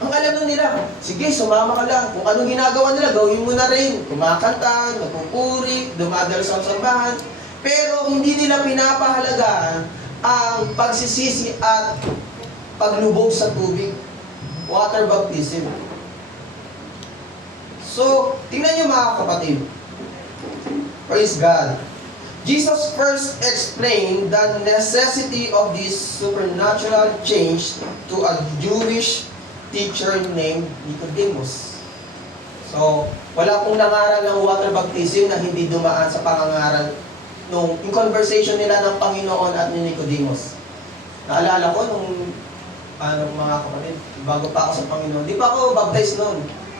Ang alam lang nila, sige, sumama ka lang. Kung anong ginagawa nila, gawin mo na rin. Kumakanta, nagpupuri, dumadalo sa sambahan. Pero hindi nila pinapahalagaan ang pagsisisi at paglubog sa tubig. Water baptism. So, tingnan nyo mga kapatid. Praise God. Jesus first explained the necessity of this supernatural change to a Jewish teacher named Nicodemus. So, wala pong nangaral ng water baptism na hindi dumaan sa pangangaral nung yung conversation nila ng Panginoon at ni Nicodemus. Naalala ko nung mga kapatid, bago pa ako sa Panginoon, di pa ako baptized noon.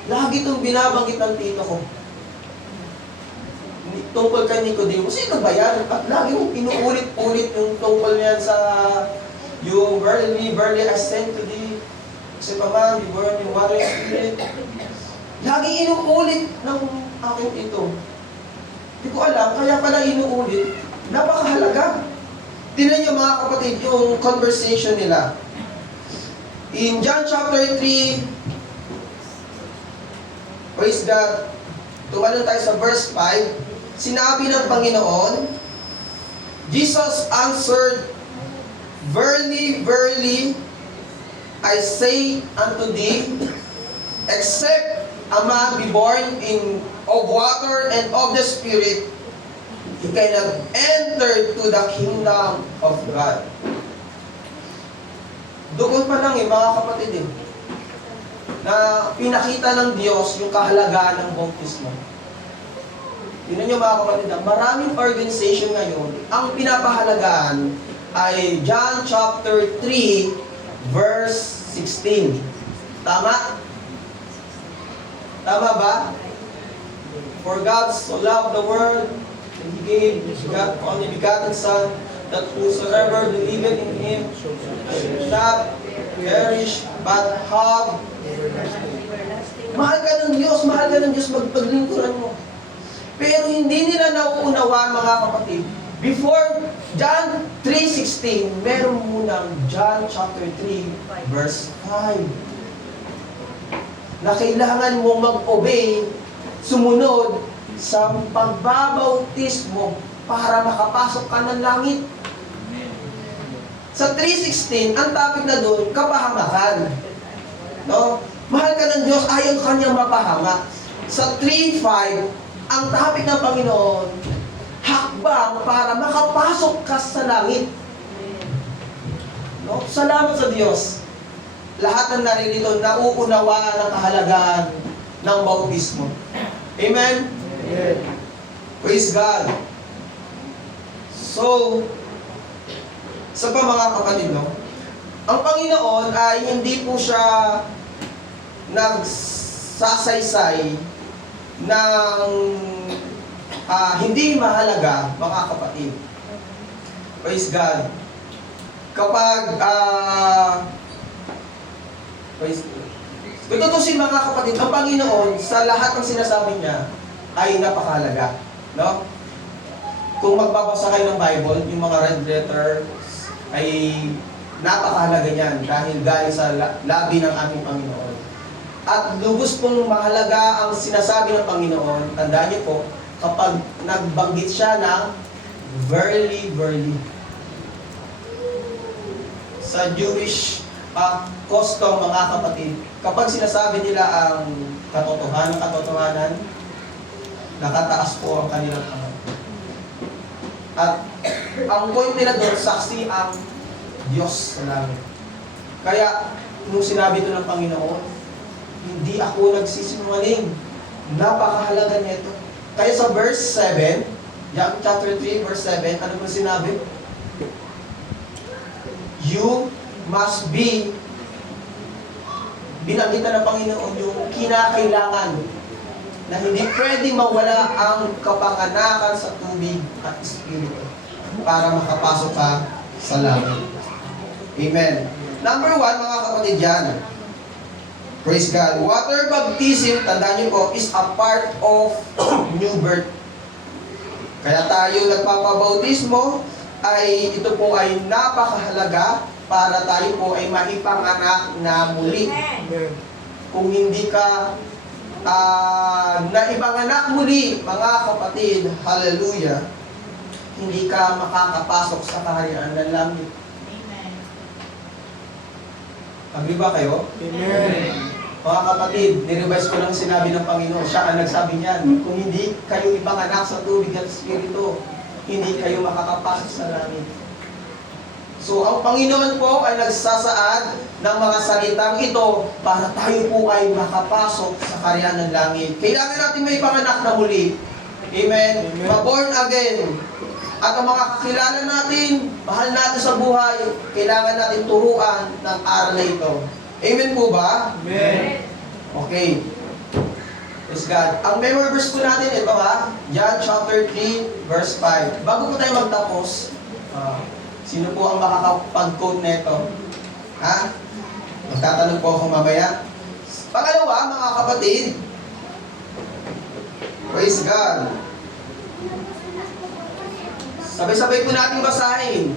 Lagi itong binabanggit ng tito ko. Tungkol kay Nicodemus, sino ba yan? At lagi mong inuulit-ulit yung tungkol niyan sa yung verily I send to thee, kasi pa man, be born in water and spirit. Lagi inuulit ng aking ito. Hindi ko alam, kaya pala inuulit. Napakahalaga. Tingnan niyo mga kapatid, yung conversation nila. In John chapter 3, praise God, tumalon tayo sa verse 5, sinabi ng Panginoon, Jesus answered, verily, verily, I say unto thee, except a man be born of water and of the Spirit, he cannot enter to the kingdom of God. Doon pa lang mga kapatid na pinakita ng Diyos yung kahalagahan ng bautismo. Tingnan nyo mga kapatid, maraming organization ngayon, ang pinapahalagaan ay John chapter 3, verse 16. Tama? Tama ba? For God so loved the world, and He gave His only begotten Son, that whosoever believeth in Him should not perish, but have. Mahal ka ng Diyos, magpaglingkuran mo. Pero hindi nila nauunawaan mga kapatid. Before John 3:16, meron munang John chapter 3, verse 5. Na kailangan mong mag-obey, sumunod sa pagbabautismo para makapasok ka ng langit. Sa 3:16, ang topic na doon, kapahamakan. No? Mahal ka ng Diyos, ayaw kanyang mapahamak. Sa 3:5, ang topic ng Panginoon, hakbang para makapasok ka sa langit. No? Salamat sa Diyos. Lahat ng naririto, nauunawaan ang kahalagaan ng bautismo. Amen? Amen. Praise God. So, sa pa mga kapatid, no? Ang Panginoon ay hindi po siya nagsasaysay ng hindi mahalaga, mga kapatid. Praise God. Kapag kung tutusin mga kapatid, ang Panginoon sa lahat ng sinasabi niya ay napakahalaga. No? Kung magbabasa kayo ng Bible, yung mga red letters ay napakahalaga niyan dahil galing sa labi ng aming Panginoon. At lubos pong mahalaga ang sinasabi ng Panginoon, tandaan niyo po, kapag nagbanggit siya ng verily, verily. Sa Jewish custom, mga kapatid, kapag sinasabi nila ang katotohanan, nakataas po ang kanilang kamay. At ang point nila doon, saksi ang Diyos sa langit. Kaya, nung sinabi ito ng Panginoon, hindi ako nagsisinungaling. Napakahalaga niya ito. Kaya sa verse 7, John chapter 3, verse 7, ano ba sinabi? You must be, binanggitan ng Panginoon yung kinakailangan na hindi pwedeng mawala ang kapanganakan sa tubig at espiritu para makapasok ka sa langit. Amen. Number 1, mga kapatid yan. Praise God. Water baptism, tandaan niyo po, is a part of new birth. Kaya tayo nagpapabautismo, ito po ay napakahalaga para tayo po ay maipanganak na muli. Amen. Kung hindi ka naipanganak muli, mga kapatid, hallelujah, hindi ka makakapasok sa kaharian ng langit. Amen. Agree ba kayo? Amen. Mga kapatid, nirevise ko lang sinabi ng Panginoon. Siya ang nagsabi niyan. Kung hindi kayo ipanganak sa tubig at Espiritu, hindi kayo makakapasok sa langit. So, ang Panginoon po ay nagsasaad ng mga salitang ito para tayo po ay makapasok sa kaharian ng langit. Kailangan natin may panganak na muli. Amen? Amen. Ma-born again. At ang mga kakilala natin, mahal natin sa buhay, kailangan natin turuan ng aral na ito. Amen po ba? Amen. Okay. Praise God. Ang memory verse po natin, ito ha, John chapter 3, verse 5. Bago po tayo magtapos, sino po ang makakapag-quote nito? Ha? Magtatanong po ako mamaya. Pangalawa, mga kapatid, praise God. Sabay-sabay po natin basahin.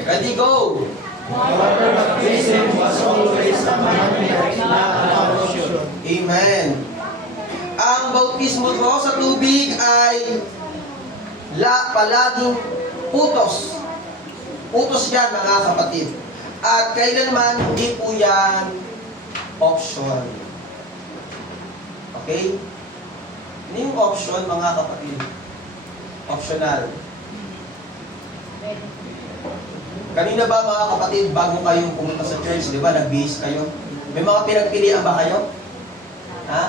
Ready, go! Water baptism was always a manner na adoption. Amen. Ang bautismo po sa tubig ay palaging utos. Utos yan, mga kapatid. At kailanman hindi po yan option. Okay? Ano yung option, mga kapatid? Optional. Kanina ba, mga kapatid, bago kayong pumunta sa church, di ba, nag-bihis kayo? May mga pinagpilian ba kayo? Ha?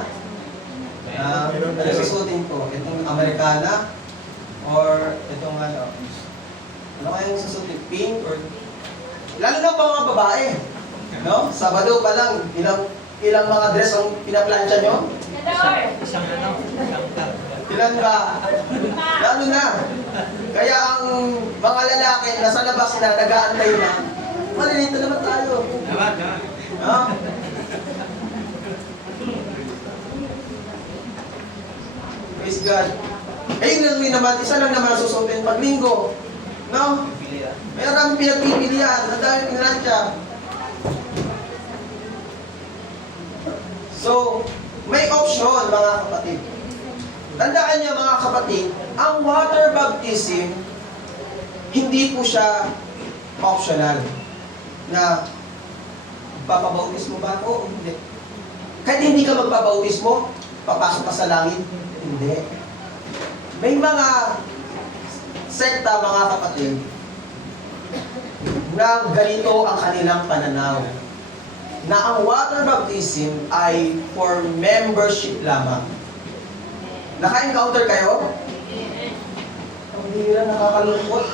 Ano susutin ko? Itong Americana? Or itong ano? Ano kayang susutin? Pink? Or... Lalo na pa mga babae. No? Sabado pa lang, ilang mga dress ang pinaplansya nyo? Isang Ilan ba? Lalo na. Kaya ang mga lalaki nasa labas na, nag-aantay na, malilito naman tayo. Ha? Praise God. Ayun lang rin naman, isa lang naman ang susutin pag linggo. No? May maraming pinagpipilian, ang daming pinransya. So, may option, mga kapatid. Tandaan niyo, mga kapatid, ang water baptism, hindi po siya optional. Na, papabautismo ba ako o hindi? Kahit hindi ka magpabautismo, papasok ka sa langit? Hindi. May mga sekta, mga kapatid, na ganito ang kanilang pananaw. Na ang water baptism ay for membership lamang. Naka-encounter kayo? Ang bihira, nakakalungkot.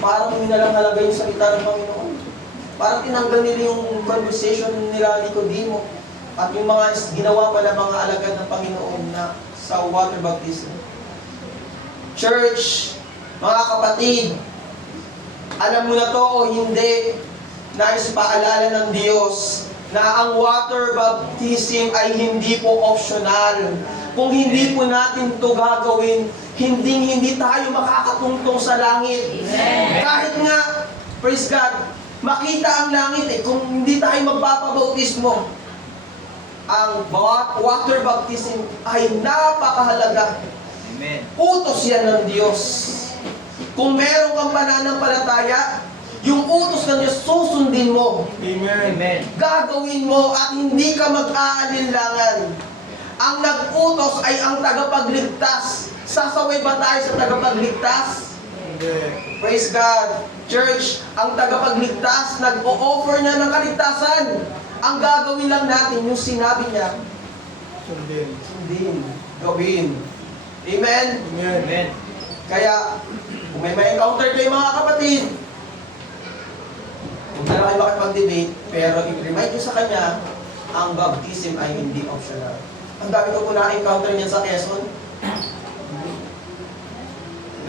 Parang hindi na lang halaga yung salita ng Panginoon. Parang tinanggal nila yung conversation nila Nicodemo at yung mga ginawa pa ng mga alagad ng Panginoon na sa water baptism. Church, mga kapatid, alam mo na to o hindi, nais paalala ng Diyos na ang water baptism ay hindi po optional. Kung hindi po natin ito gagawin, hindi tayo makakatungtong sa langit. Amen. Kahit nga, praise God, makita ang langit kung hindi tayo magpapabautismo. Ang water baptism ay napakahalaga. Amen. Utos yan ng Diyos. Kung meron kang pananampalataya, yung utos ng Diyos susundin mo. Amen. Amen. Gagawin mo at hindi ka mag-aalinlangan. Ang nag-utos ay ang tagapagligtas. Sasaway ba tayo sa tagapagligtas? Hindi. Praise God. Church, ang tagapagligtas, nag-o-offer niya ng kaligtasan. Ang gagawin lang natin, yung sinabi niya, Sundin. sundin, gawin. Amen? Amen. Amen. Kaya, kung may ma-encounter kayo mga kapatid, huwag na lang kayo makipag-debate, pero i-remind nyo sa kanya, ang baptism ay hindi optional. Ang dami ko po na-encounter niyan sa Quezon.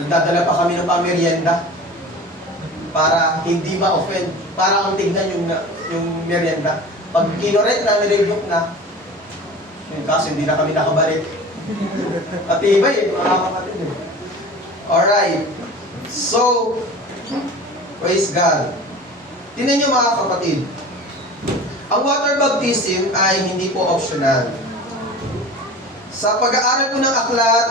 Nagdadala pa kami ng pamerienda para hindi ma-offend. Para ang tignan yung merienda. Pag kinorek na, nirebuke na, yun, kasi hindi na kami nakabalik. Matibay mga kapatid. Alright. So, praise God. Tingnan niyo mga kapatid. Ang water baptism ay hindi po optional. Sa pag-aaral ko ng aklat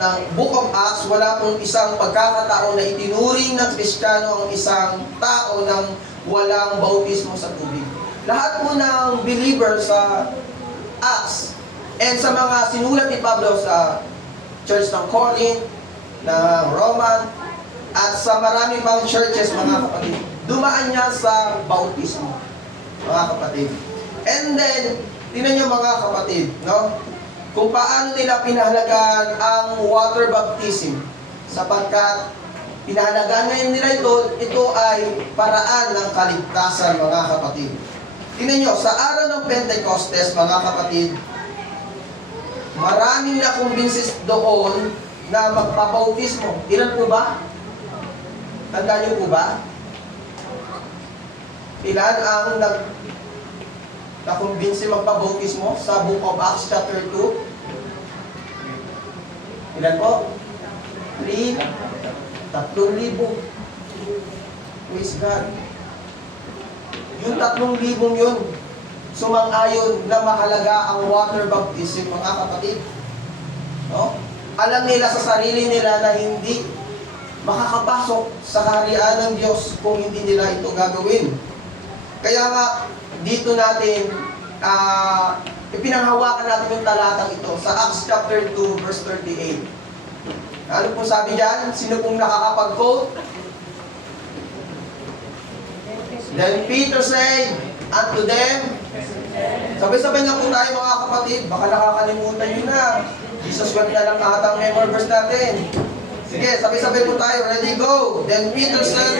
ng Book of Acts, wala pong isang pagkakataon na itinuring ng Kristiyano ang isang tao ng walang bautismo sa tubig. Lahat po ng believers sa Acts and sa mga sinulat ni Pablo sa Church ng Corinth, ng Roman, at sa marami pang churches, mga kapatid, dumaan niya sa bautismo, mga kapatid. And then, tingnan niyo mga kapatid, no? Kung paano nila pinahalagaan ang water baptism, sapagkat pinahalagaan ngayon nila ito ay paraan ng kaligtasan, mga kapatid. Tingnan niyo, sa araw ng Pentecostes, mga kapatid, maraming nakumbinsis doon na magpabautismo. Ilan po ba? Tandaan niyo po ba? Ilan ang nakumbinsi magpabautismo sa Book of Acts chapter 2? Ilan po? 3,000. Praise God. Yung 3,000 yun, sumang-ayon na mahalaga ang water baptism, mga kapatid. No? Alam nila sa sarili nila na hindi makakapasok sa kaharian ng Diyos kung hindi nila ito gagawin. Kaya nga, dito natin, ipinanghawakan natin yung talatang ito sa Acts chapter 2, verse 38. Ano po sabi dyan? Sino pong nakakapag-quote? Then Peter said unto them, sabay-sabay nga po tayo mga kapatid, baka nakakalimutan nyo na. Jesus wag na lang atang memory verse natin. Sige, sabay-sabay po tayo. Ready, go! Then Peter said,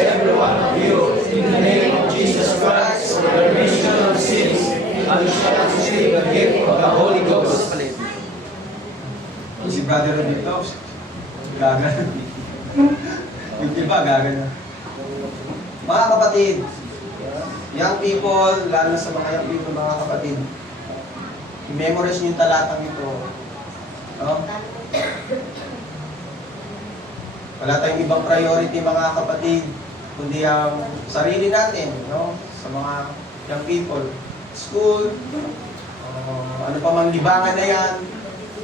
Every one of you, in the name of Jesus Christ, for the remission of sins, and you shall receive the gift of the Holy Ghost. si brother dito, gagan. Yung iba, gagan na. Mga kapatid, young people, lalo na sa mga young people, mga kapatid, i-memorize nyo yung talatang ito. No? Wala tayong ibang priority, mga kapatid, kundi ang sarili natin, no? Sa mga young people. School, ano pa mang libangan na yan,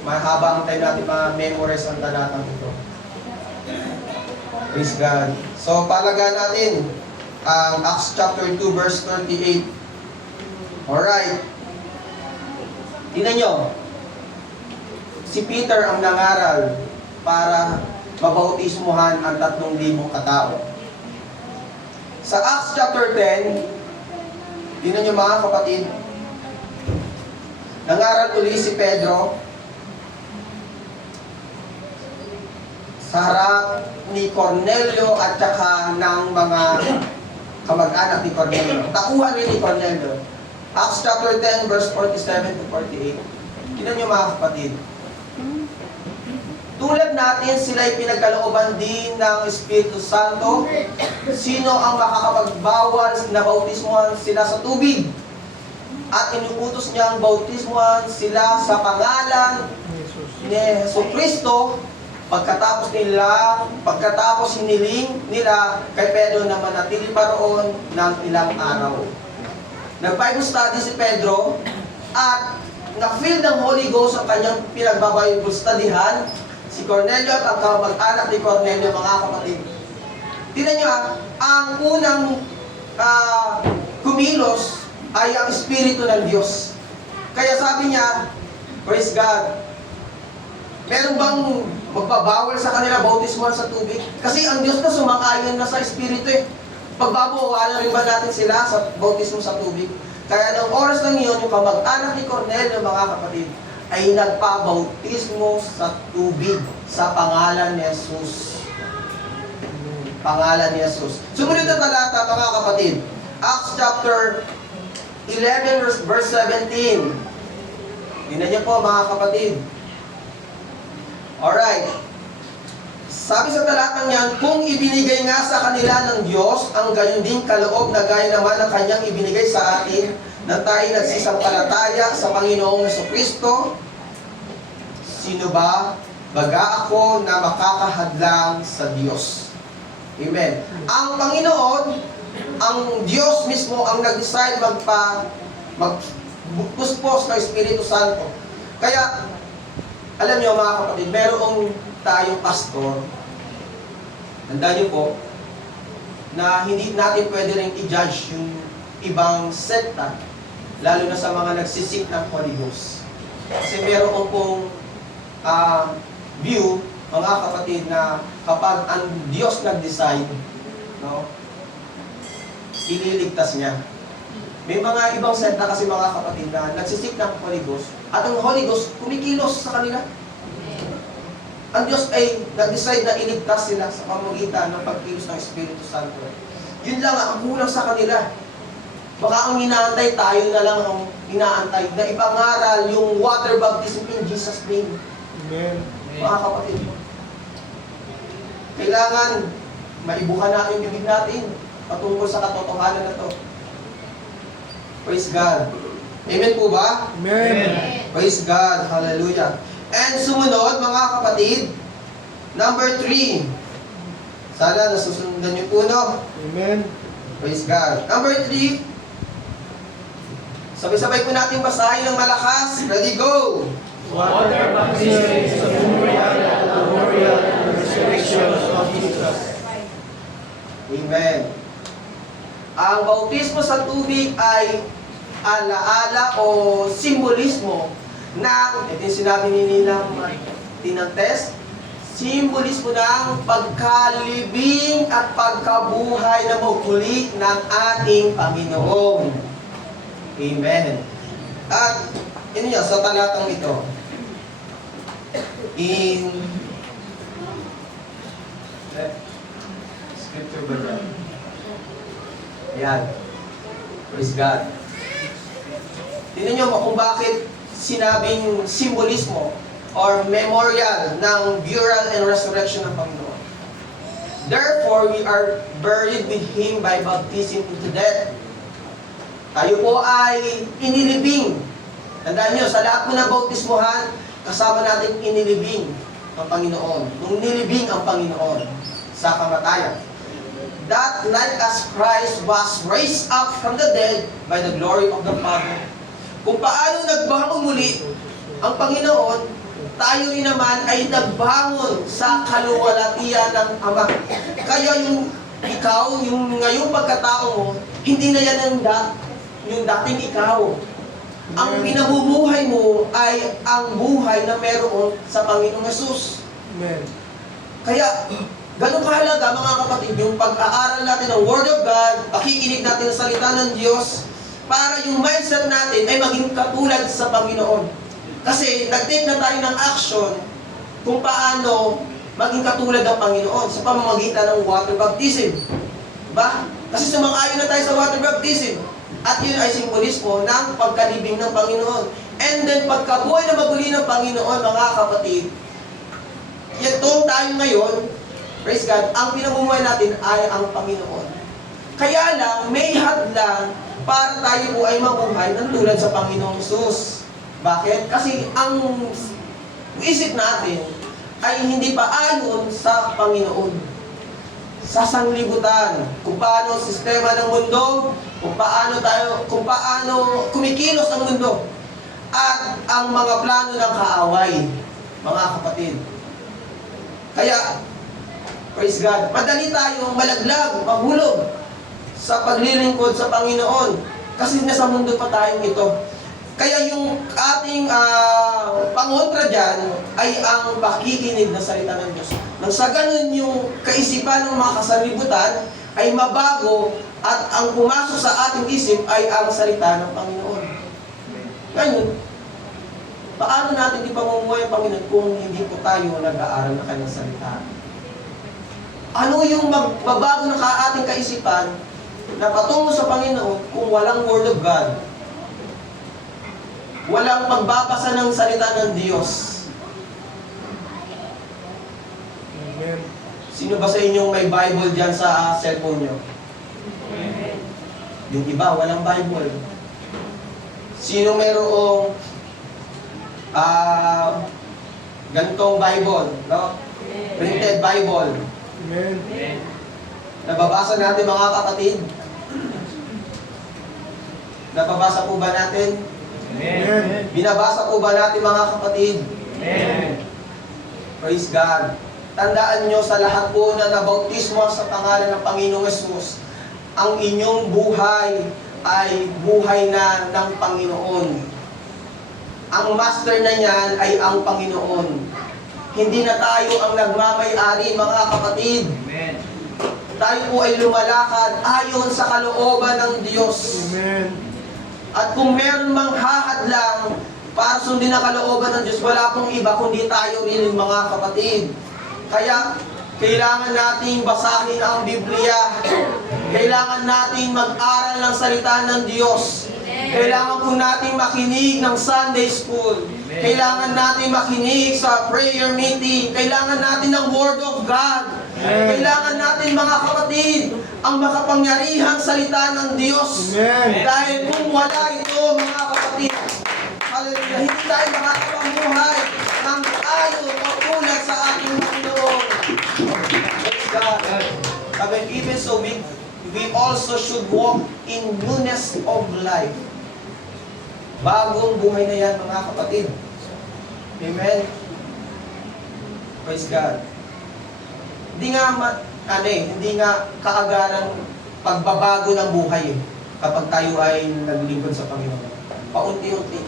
mahaba ang time natin ma-memorize ang talatang ito. Praise God. So, palagaan natin ang Acts chapter 2, verse 38. Alright. Tingnan nyo. Si Peter ang nangaral para mabautismuhan ang 3,000 katao. Sa Acts chapter 10, tingnan nyo mga kapatid, nangaral uli si Pedro sa harap ni Cornelio at saka ng mga kamag-anak ni Cornelio. Tauhan ni Cornelio. Acts chapter 10, verse 47 to 48. Tingnan nyo mga kapatid. Tulad natin, sila'y pinagkalooban din ng Espiritu Santo. Sino ang makakapagbawal na bautismuhan sila sa tubig? At inuutos niyang bautismuhan sila sa pangalan ni Jesucristo. Pagkatapos hiniling nila kay Pedro na manatili pa roon ng ilang araw. Nag-Bible study si Pedro at na-feel ng Holy Ghost ang kanyang pinag-Bible studyhan. Si Cornelio at ang kamag-anak ni Cornelio, mga kapatid. Tingnan nyo, ang unang kumilos ay ang Espiritu ng Diyos. Kaya sabi niya, praise God, meron bang magpabawal sa kanila bautismuhan sa tubig? Kasi ang Diyos na sumang-ayon na sa Espiritu eh. Pagbabawalan rin ba natin sila sa bautismo sa tubig? Kaya ng oras lang yun, yung kamag-anak ni Cornelio, mga kapatid, ay nagpabautismo sa tubig sa pangalan ni Jesus. Pangalan ni Jesus. Sumunod na talata, mga kapatid. Acts chapter 11, verse 17. Tingnan niyo po, mga kapatid. Alright. Sabi sa talatang yan, kung ibinigay nga sa kanila ng Diyos ang gayon ding kaloob na gaya naman ang kanyang ibinigay sa atin, na tayo nagsisampalataya sa Panginoong Jesucristo, sino ba? Baga ako na makakahadlang sa Diyos. Amen. Ang Panginoon, ang Diyos mismo ang nag-decide magpuspos ng Espiritu Santo. Kaya, alam niyo mga kapatid, merong tayong pastor, tandaan niyo po, na hindi natin pwede rin i-judge yung ibang sekta, lalo na sa mga nagsisik ng Holy Ghost. Kasi meron pong view, mga kapatid, na kapag ang Diyos nag-decide, no, ililigtas niya. May mga ibang sekta kasi mga kapatid na nagsisik ng Holy Ghost, at ang Holy Ghost kumikilos sa kanila. Ang Diyos ay nag-decide na iligtas sila sa pamamagitan ng pagkilos ng Espiritu Santo. Yun lang ang kulang sa kanila. Baka ang inaantay, tayo na lang ang inaantay, na ipangaral yung water baptism in Jesus' name. Amen. Mga kapatid, kailangan maibukan natin yung bibig natin patungkol sa katotohanan na to. Praise God. Amen po ba? Amen. Praise God. Hallelujah. And sumunod, mga kapatid, number 3. Sana nasusundan niyo po, no? Amen. Praise God. Number 3. Sabay-sabay po natin basahin ng malakas. Ready, go! Water baptism is the memorial and resurrection of Jesus. Amen. Ang bautismo sa tubig ay alaala o simbolismo ng, ito yung sinabi ni Ninang Tinantes, simbolismo ng pagkalibing at pagkabuhay na muli ng ating Panginoon. Amen. At yun yun, sa talatang ito, in scripture ba yan? Yan. Praise God. Tingnan nyo kung bakit sinabing simbolismo or memorial ng burial and resurrection ng Panginoon. Therefore, we are buried with Him by baptism into death. Tayo po ay inilibing. Tandaan nyo, sa lahat po ng bautismuhan, kasama natin inilibing ang Panginoon. Nung nilibing ang Panginoon sa kamatayan. That like as Christ was raised up from the dead by the glory of the Father. Kung paano nagbangon muli ang Panginoon, tayo rin naman ay nagbangon sa kaluwalhatian ng Ama. Kaya yung ikaw, yung ngayong pagkatao mo, hindi na yan yung dating ikaw. Ang pinamumuhay mo ay ang buhay na meron sa Panginoong Hesus. Amen. Kaya, ganun kahalaga mga kapatid, yung pag-aaral natin ng Word of God, pakikinig natin sa salita ng Diyos, para yung mindset natin ay maging katulad sa Panginoon. Kasi nag-take na tayo ng action kung paano maging katulad ng Panginoon sa pamamagitan ng water baptism. Diba? Kasi sumang-ayon na tayo sa water baptism. At yun ay simbolismo ng pagkalibing ng Panginoon. And then pagkabuhay na maguli ng Panginoon, mga kapatid, itong tayo ngayon, praise God, ang pinamumuhay natin ay ang Panginoon. Kaya lang, may hadlang para tayo po ay mabuhay ng tulad sa Panginoong Hesus. Bakit? Kasi ang isip natin ay hindi pa ayon sa Panginoon. Sa sanglibutan, kung paano ang sistema ng mundo, kung paano kumikilos ang mundo, at ang mga plano ng kaaway, mga kapatid. Kaya, praise God, madali tayong malaglag, mahulog sa paglilingkod sa Panginoon, kasi nasa mundo pa tayong ito. Kaya yung ating pangontra dyan ay ang pakikinig na salita ng Diyos. Nang sa ganun yung kaisipan ng mga kasanlibutan ay mabago at ang pumasok sa ating isip ay ang salita ng Panginoon. Ngayon, paano natin ipamumuhay ang Panginoon kung hindi po tayo nag-aaral na kanyang salita? Ano yung magbabago ng ating kaisipan na patungo sa Panginoon kung walang Word of God? Walang pagbabasa ng salita ng Diyos. Amen. Sino ba sa inyong may Bible dyan sa cellphone nyo? Yung iba, walang Bible. Sino mayroong gantong Bible, no? Printed Bible. Amen. Nababasa natin mga kapatid? Nababasa po ba natin? Amen. Binabasa po ba natin mga kapatid? Amen. Praise God. Tandaan nyo sa lahat po na nabautismo sa pangalan ng Panginoong Yesus, ang inyong buhay ay buhay na ng Panginoon. Ang master na niyan ay ang Panginoon. Hindi na tayo ang nagmamay-ari mga kapatid. Amen. Tayo po ay lumalakad ayon sa kalooban ng Diyos. Amen. At kung meron mang hahadlang para sundin ang kalooban ng Diyos, wala pong iba kundi tayo rin mga kapatid. Kaya kailangan nating basahin ang Biblia. Kailangan nating mag-aral ng salita ng Diyos. Kailangan po nating makinig ng Sunday School. Kailangan nating makinig sa prayer meeting. Kailangan natin ng Word of God. Kailangan natin mga kapatid ang makapangyarihang salita ng Diyos. Amen. Dahil kung wala ito mga kapatid, hallelujah, hindi tayo makakapamuhay ng ayon o tulad sa ating Panginoon. Praise God. Sabi, even so, we also should walk in newness of life. Bagong buhay na yan mga kapatid. Amen. Praise God. Hindi nga kaagaran pagbabago ng buhay kapag tayo ay naglingkod sa Panginoon. Paunti-unti.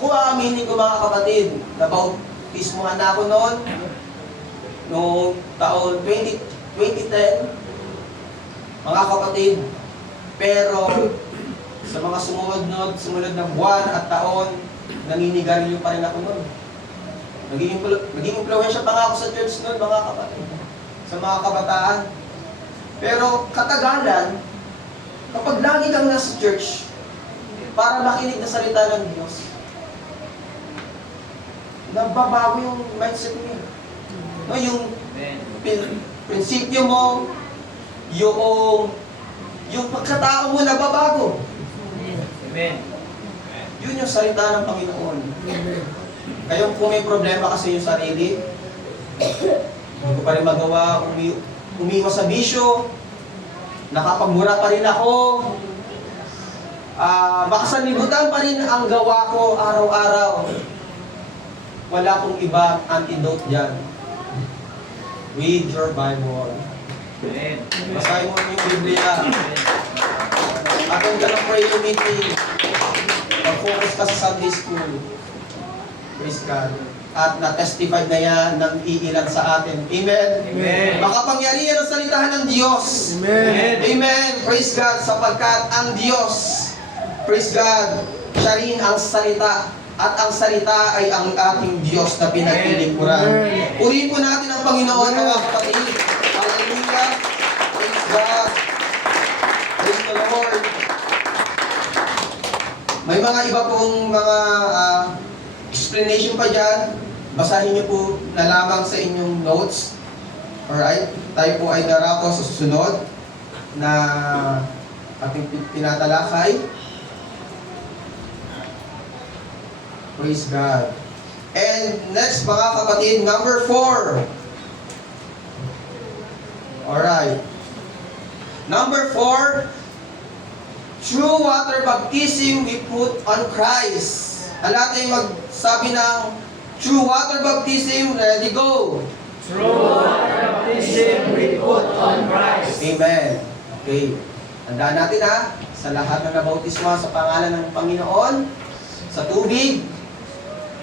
Kung aaminin ko mga kapatid, nabautismuhan na ako noon, noong taon 2010, mga kapatid, pero sa mga sumunod na buwan at taon, naninigarilyo pa rin ako noon. Naging impluwensya pa nga ako sa church noon, mga kapatid, sa mga kabataan. Pero katagalan, kapag lagi kang nasa church, para makinig na salita ng Diyos, nagbabago yung mindset mo. No, yung prinsipyo mo, yung pagkatao mo nababago. Amen. Yun yung salita ng Panginoon. Kayo kung may problema kasi yung sarili, hindi ko pa rin magawa, umiwas sa bisyo, nakapagmura pa rin ako, makasalibutan pa rin ang gawa ko araw-araw. Wala pong ibang antidote dyan. Read your Bible. Amen. Basahin mo yung Biblia. Attend ka ng prayer meeting. Mag-focus ka sa Sunday School. Praise God. At na-testify na yan ng iilan sa atin. Amen? Amen. Makapangyarihan ang salitahan ng Diyos. Amen. Amen. Praise God. Sapagkat ang Diyos, praise God, siya rin ang salita. At ang salita ay ang ating Diyos na pinaglilingkuran. Purihin po natin ang Panginoon, mga kapatid. Hallelujah. Praise God. Praise the Lord. May mga iba pong mga explanation pa dyan. Basahin niyo po na lamang sa inyong notes. Alright? Tayo po ay darako sa susunod na ating tinatalakay. Praise God. And next mga kapatid, number 4. Alright. Number 4, through water baptism we put on Christ. Ala tayo magsabi ng through water baptism, ready, go. Through water baptism we put on Christ. Amen. Okay. Tandaan natin ha, sa lahat ng nabautismo sa pangalan ng Panginoon, sa tubig,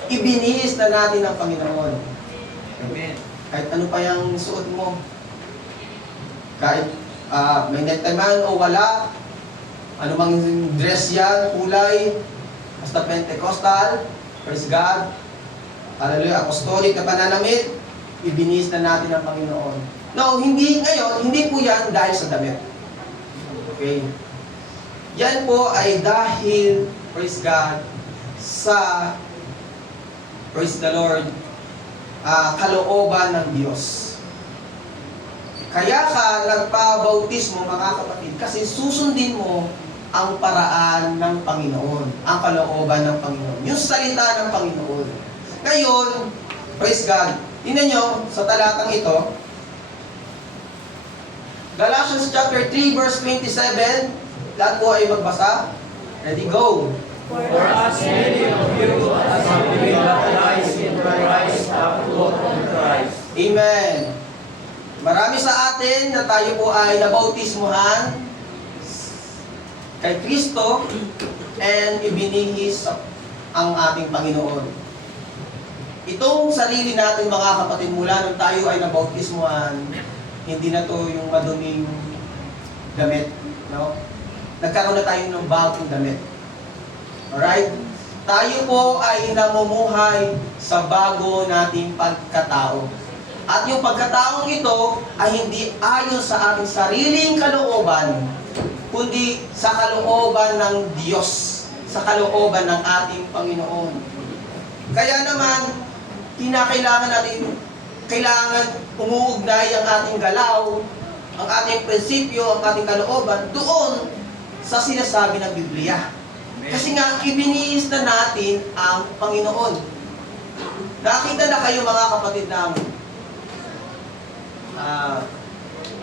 ibinihis na natin ang Panginoon. Amen. Kahit ano pa yung suot mo, kahit may necktie man o wala, ano mang dress yan, kulay, basta Pentecostal, praise God, hallelujah, apostolic na pananamit, ibinihis na natin ang Panginoon. No, hindi ngayon, hindi po yan dahil sa damit. Okay? Yan po ay dahil, praise God, sa praise the Lord, kalooban ng Diyos. Kaya ka nagpabautismo mga kapatid kasi susundin mo ang paraan ng Panginoon, ang kalooban ng Panginoon, yung salita ng Panginoon. Ngayon, praise God, tingnan nyo sa talatang ito, Galatians chapter 3 verse 27. Lahat po ay magbasa. Ready, go. For as many of you as have been baptized in Christ have put on Christ. Amen. Marami sa atin na tayo po ay nabautismuhan kay Kristo and ibinihis ang ating Panginoon. Itong sarili natin mga kapatid, mula nung tayo ay nabautismuhan, hindi na to yung maduming damit, no? Nagkaroon na tayo ng bagong damit. Alright? Tayo po ay namumuhay sa bago nating pagkatao. At yung pagkataong ito ay hindi ayon sa ating sariling kalooban, kundi sa kalooban ng Diyos, sa kalooban ng ating Panginoon. Kaya naman, kailangan umuugnay ang ating galaw, ang ating prinsipyo, ang ating kalooban doon sa sinasabi ng Biblia. Kasi nga, ibinihis na natin ang Panginoon. Nakita na kayo mga kapatid ng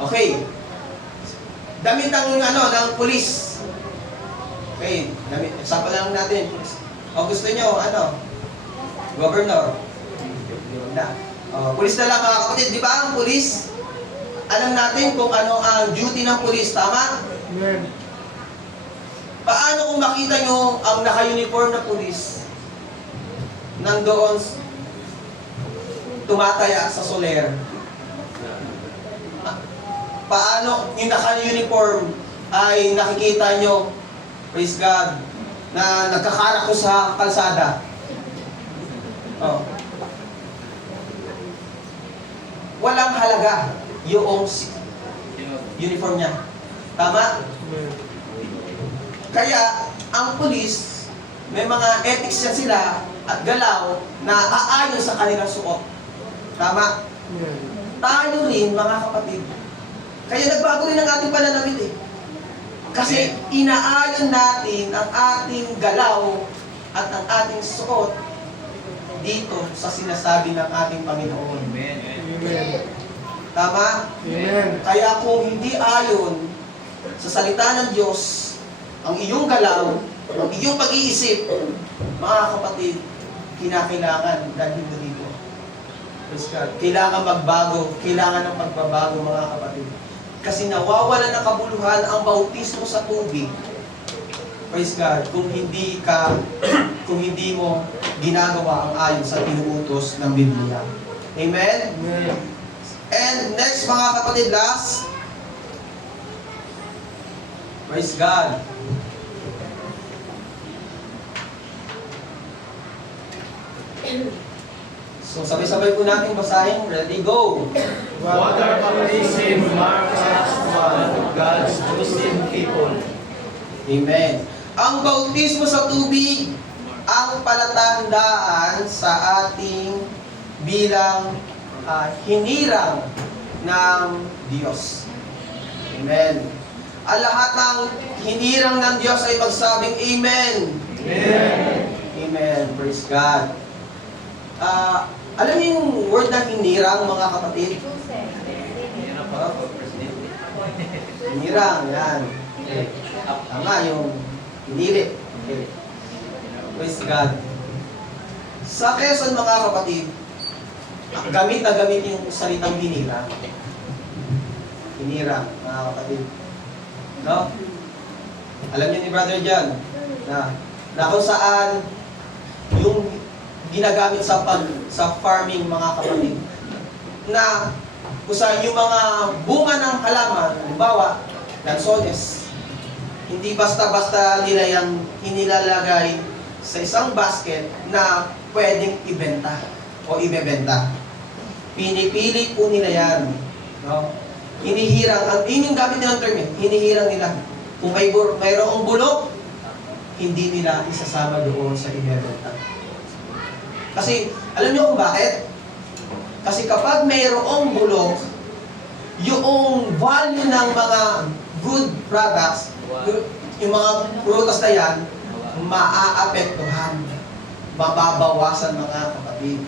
okay. Damit ng pulis. Okay, damit. Example lang natin. O gusto nyo, governor. Pulis na lang mga kapatid. Di ba ang pulis? Alam natin kung ano ang duty ng pulis. Tama? Paano kung makita nyo ang naka-uniform na pulis nandoon tumataya sa soler? Paano yung naka-uniform ay nakikita nyo, praise God, na nagkakarako sa kalsada? Walang halaga yung uniform niya. Tama? Kaya, ang pulis, may mga ethics yan sila at galaw na aayon sa kanilang suot. Tama? Tayo rin, mga kapatid. Kaya nagbago rin ang ating pananamit eh. Kasi inaayon natin ang ating galaw at ang ating suot dito sa sinasabi ng ating Panginoon. Amen. Tama? Amen. Kaya kung hindi ayon sa salita ng Diyos, ang iyong galaw, ang iyong pag-iisip, mga kapatid, kinakailangan dahil mo dito. Kailangan magbago, kailangan ng pagbabago mga kapatid. Kasi nawawala ng kabuluhan ang bautismo sa tubig. Praise God, kung hindi mo ginagawa ang ayon sa tinuutos ng Biblia. Amen? Amen. And next mga kapatid, last. Praise God. So sabay-sabay po natin basahin. Ready, go! Water baptism marks us one of God's chosen people. Amen. Ang bautismo sa tubig ang palatandaan sa ating bilang hinirang ng Diyos. Amen. Ang lahat ng hinirang ng Diyos ay magsabing Amen. Amen. Amen. Praise God. Alam niyo yung word na hinirang, mga kapatid? Hinirang, yan. Okay. Tama, yung hinilit. Okay. Praise God. Sa Quezon, mga kapatid, gamit na gamit yung salitang hinirang. Hinirang, mga kapatid. No? Alam niyo ni Brother John, na kung saan yung ginagamit sa farming, mga kapatid, na kung saan yung mga bunga ng halaman, halimbawa, lansones, hindi basta-basta nila yung inilalagay sa isang basket na pwedeng ibenta o ibebenta. Pinipili po nila yan. No? Hinihirang, yung gamit nilang term yun, hinihirang nila. Kung mayroong bulok, hindi nila isasama doon sa ibebenta. Kasi, alam niyo kung bakit? Kasi kapag mayroong bulok, yung value ng mga good products, yung mga prutas na yan, maaapektuhan, mababawasan, mga kapatid.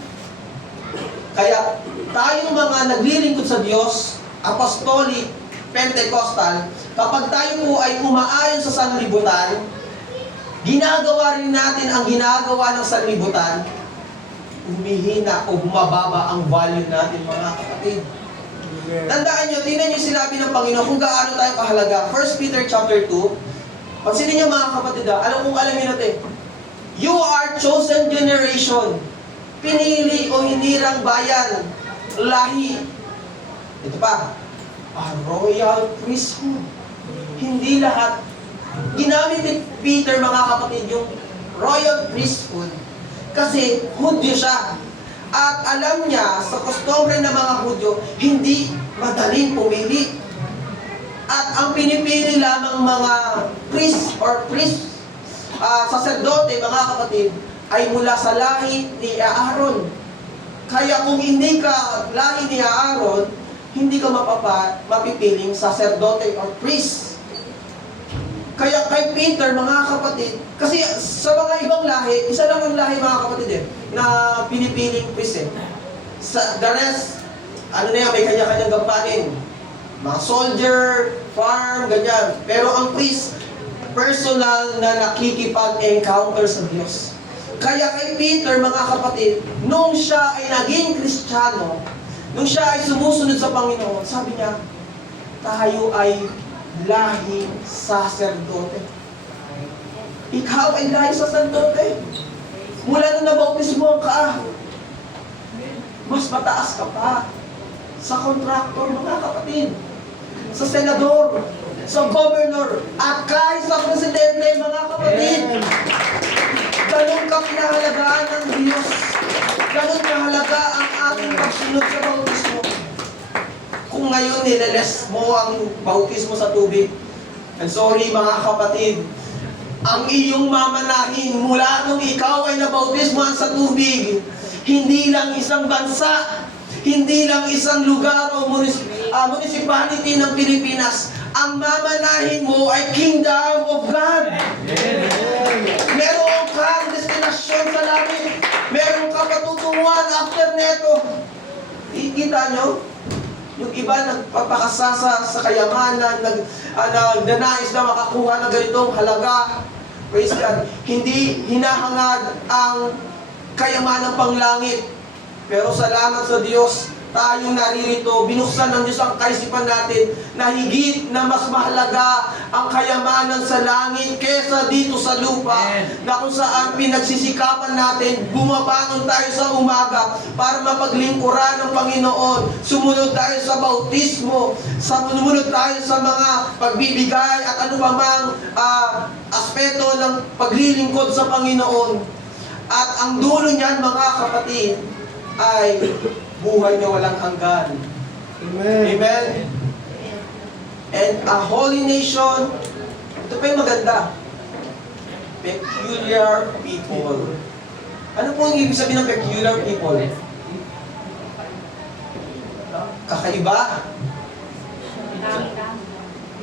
Kaya tayong mga naglilingkod sa Diyos, apostolic, Pentecostal, kapag tayo po ay umaayon sa sanlibutan, ginagawa rin natin ang ginagawa ng sanlibutan, humihina o bumababa ang value natin, mga kapatid. Tandaan nyo, tingnan nyo sinabi ng Panginoon kung gaano tayo kahalaga. 1 Peter chapter 2, pansinin nyo mga kapatid, alam nyo natin, you are chosen generation, pinili o hinirang bayan, lahi. Ito pa, a royal priesthood. Hindi lahat. Ginamit ni Peter, mga kapatid, yung royal priesthood kasi Hudyo siya. At alam niya, sa kustombre ng mga Hudyo, hindi madaling pumili. At ang pinipili lamang mga priest, saserdote, mga kapatid, ay mula sa lahi ni Aaron. Kaya kung hindi ka lahi ni Aaron, hindi ka mapipiling saserdote or priest. Kaya kay Peter, mga kapatid, kasi sa mga ibang lahi, isa lang ang lahi, mga kapatid, na pinipiling priest. Sa the rest, may kanya-kanyang gampanin. Mga soldier, farm, ganyan. Pero ang priest, personal na nakikipag-encounter sa Diyos. Kaya kay Peter, mga kapatid, nung siya ay naging Kristiyano, nung siya ay sumusunod sa Panginoon, sabi niya, tayo ay lahing saserdote. Ikaw ay lahing saserdote. Mula nung nabautismo ka, mas mataas ka pa sa kontraktor, mga kapatid, sa senador, sa governor, at kahit sa presidente, mga kapatid. Ganun ka pinahalagaan ng Diyos. Ganun kahalaga ang ating pagsunod sa bautismo. Kung ngayon nileles mo ang bautismo sa tubig, and sorry mga kapatid, ang iyong mamanahin mula nung ikaw ay nabautismoan sa tubig, hindi lang isang bansa, hindi lang isang lugar o municipality ng Pilipinas, ang mamanahin mo ay Kingdom of God. Meron kang destinasyon sa langit. Meron kang patutunguhan after neto. Ikita nyo? Yung iba nagpapakasasa sa kayamanan, nagnanais na makakuha ng ganitong halaga. Praise God. Hindi hinahangad ang kayamanan panglangit. Pero salamat sa Diyos, tayong naririto, binuksan ng Diyos ang kaisipan natin na higit na mas mahalaga ang kayamanan sa langit kesa dito sa lupa. Na kung saan pinagsisikapan natin, bumabangon tayo sa umaga para mapaglingkuran ng Panginoon. Sumunod tayo sa bautismo, sumunod tayo sa mga pagbibigay at ano pa mang aspeto ng paglilingkod sa Panginoon. At ang dulo niyan, mga kapatid, ay buhay na walang hanggan. Amen. Amen? And a holy nation, ito pa yung maganda, peculiar people. Ano po yung ibig sabihin ng peculiar people? Kakaiba.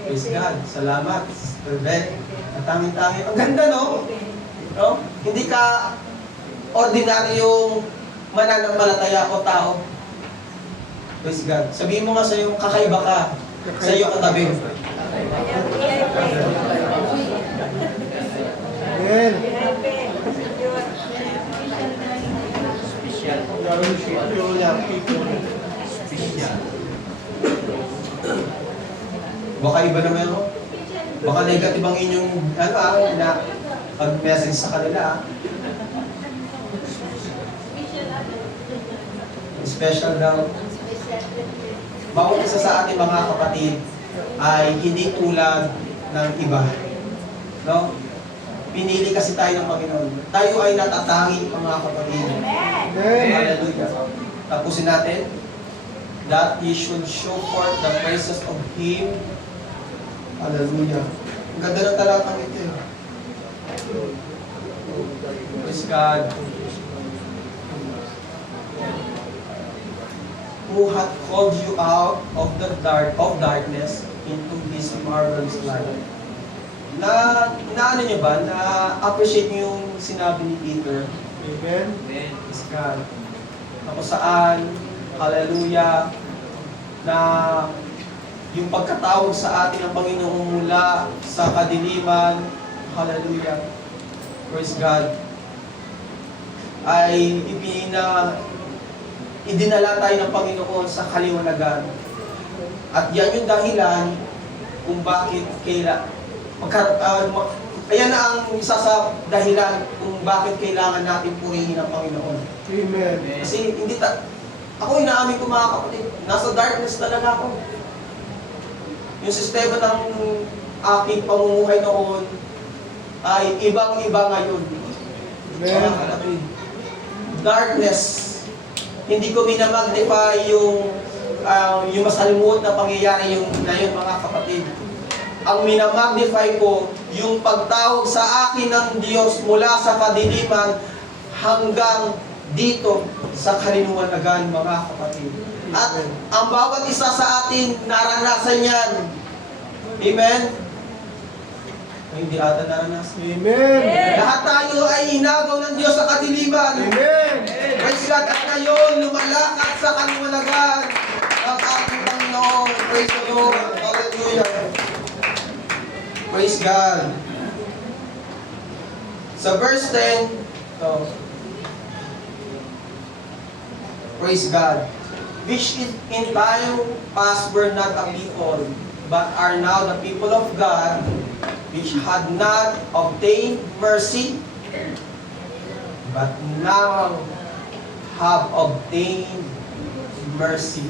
Praise God. Salamat. Perfect. Ang tanging-tangi. Ang ganda, no? No? Hindi ka ordinaryong mananampalataya o tao. Praise God. Sabihin mo nga sa'yo, kakaiba ka. Sa iyo katabi. Amen. Baka iba naman mo. Baka negative ang inyong na pag-message sa kanila. Special daw. Bawat isa sa ating mga kapatid ay hindi tulad ng iba. No? Pinili kasi tayo ng Panginoon. Tayo ay natatangi, mga kapatid. Amen. Hallelujah. Tapusin natin. That ye should show forth the praises of Him. Hallelujah. Ang ganda ng talatang ito. Praise God. Who hath called you out of the darkness into His marvelous light. Ano niyo ba? Na-appreciate niyo yung sinabi ni Peter? Amen. Praise God. Ako saan, hallelujah, na yung pagkatawag sa atin ng Panginoon mula sa kadiliman, hallelujah, praise God, ay idinala tayo ng Panginoon sa kaliwanagan. At yan yung dahilan kung bakit ayan na ang isa sa dahilan kung bakit kailangan natin purihin ang Panginoon. Amen. Kasi ako inaamin ko mga kapatid, nasa darkness talaga ako. Yung sistema ng aking pamumuhay noon ay ibang-iba ngayon. Mga kapatid, darkness, hindi ko minamagnify yung masalimuot na pangyayari na yun mga kapatid. Ang minamagnify ko, yung pagtawag sa akin ng Diyos mula sa kadiliman hanggang dito sa kaliwanagan mga kapatid. At ang bawat isa sa atin naranasan yan. Amen? O, hindi ata naranasan. Amen. Lahat tayo ay inagaw ng Diyos sa kadiliman. Amen. Praise God. At ngayon, lumalakad sa kaliwanagan ng ating Panginoon. Praise the Lord. Hallelujah. Praise God. Sa verse 10, praise God. Which in time past were not a people, but are now the people of God, which had not obtained mercy, but now have obtained mercy.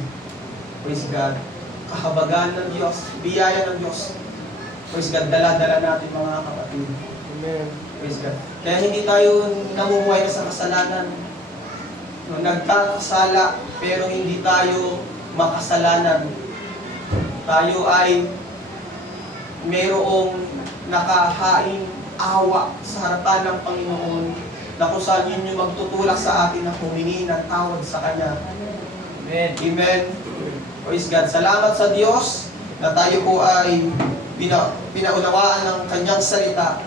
Praise God. Kahabagan ng Diyos, biyaya ng Diyos. Praise God, dala-dala natin mga kapatid. Amen. Praise God. Kaya hindi tayo namumuhay sa kasalanan. No, nagkakasala, pero hindi tayo makasalanan. Tayo ay mayroong nakahaing awa sa harapan ng Panginoon na kung saan yun yung magtutulak sa atin na humingi ng tawad sa Kanya. Amen. Amen. Praise God. Salamat sa Diyos na tayo po ay pinaunawaan ng Kanyang salita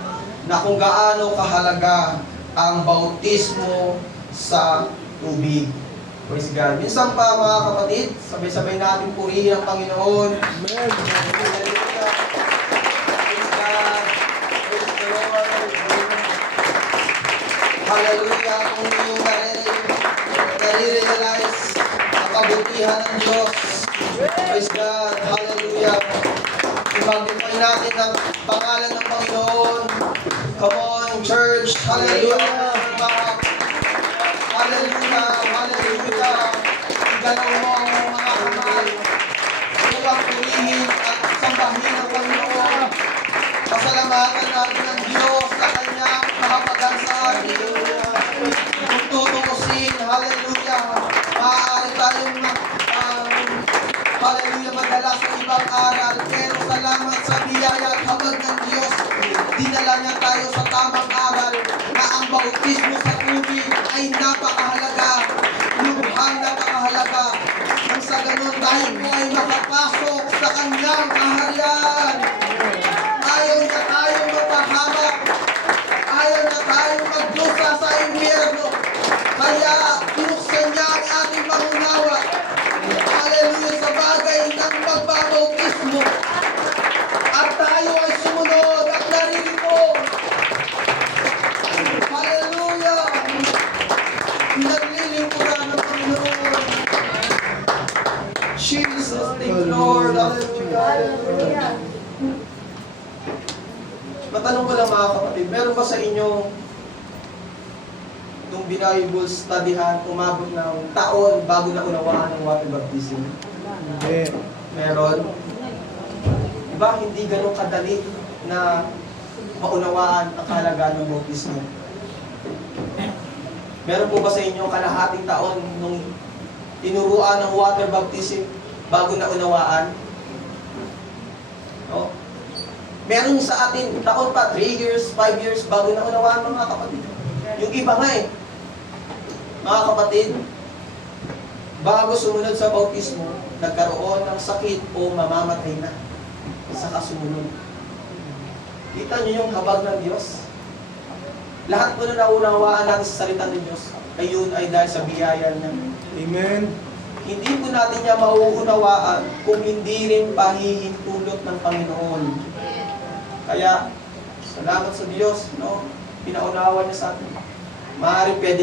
na kung gaano kahalaga ang bautismo sa tubig. Praise God. Minsan pa mga kapatid, sabay-sabay natin purihin ang Panginoon. Amen. Hallelujah. Praise God. Praise the Lord. Hallelujah. Kung yung nare-realize ang kabutihan ng Diyos. Praise God. Hallelujah. I-magnify natin ang pangalan ng Panginoon. Come on, church. Hallelujah. Hallelujah. Hallelujah. Igalaw mo ang mga kamay upang purihin at sambahin ang Panginoon. Pasalamatan natin ang Diyos sa Kanyang kahapagan sa atin. Kung tutukusin, hallelujah, maaari tayong hallelujah, madala sa ibang aral. Pero salamat sa biyaya at habag ng Diyos, dinala niya tayo sa tamang aral na ang bautismo sa tubig ay napakahalaga, lubhang napakahalaga. Nang sa ganun, tayo po ay makapasok sa Kanyang kaharian. Ayaw na tayong mapahamak. Ayaw na tayong magdusa sa impyerno. Kaya binuksan niya ang ating pangunawa. Hallelujah, sa bagay ng pagbabautismo. At tayo ay sumunod at naririto. Hallelujah. Naglilingkuran ng Panginoon. Jesus, thank you, Lord. Hallelujah. Matanong ko lang mga kapatid, meron ba sa inyo nung Bible studyhan, umabot ng taon bago na unawaan ng water baptism? Amen. Meron? Diba hindi ganun kadali na maunawaan ang kahalagaan ng bautismo? Meron po ba sa inyo kalahating taon nung tinuruan ng water baptism bago na unawaan? No? Meron sa atin taon pa, 3 years, 5 years bago na unawaan mga kapatid. Yung iba nga mga kapatid, bago sumunod sa bautismo, nagkaroon ng sakit o mamamatay na sa kasunod. Kita niyo yung habag ng Diyos? Lahat po na naunawaan natin sa salita ng Diyos, ayun ay dahil sa biyaya niya. Amen. Hindi po natin niya mauunawaan kung hindi rin pahihintulot ng Panginoon. Kaya, salamat sa Diyos, no? Pinaunawa niya sa atin. Maaaring pwede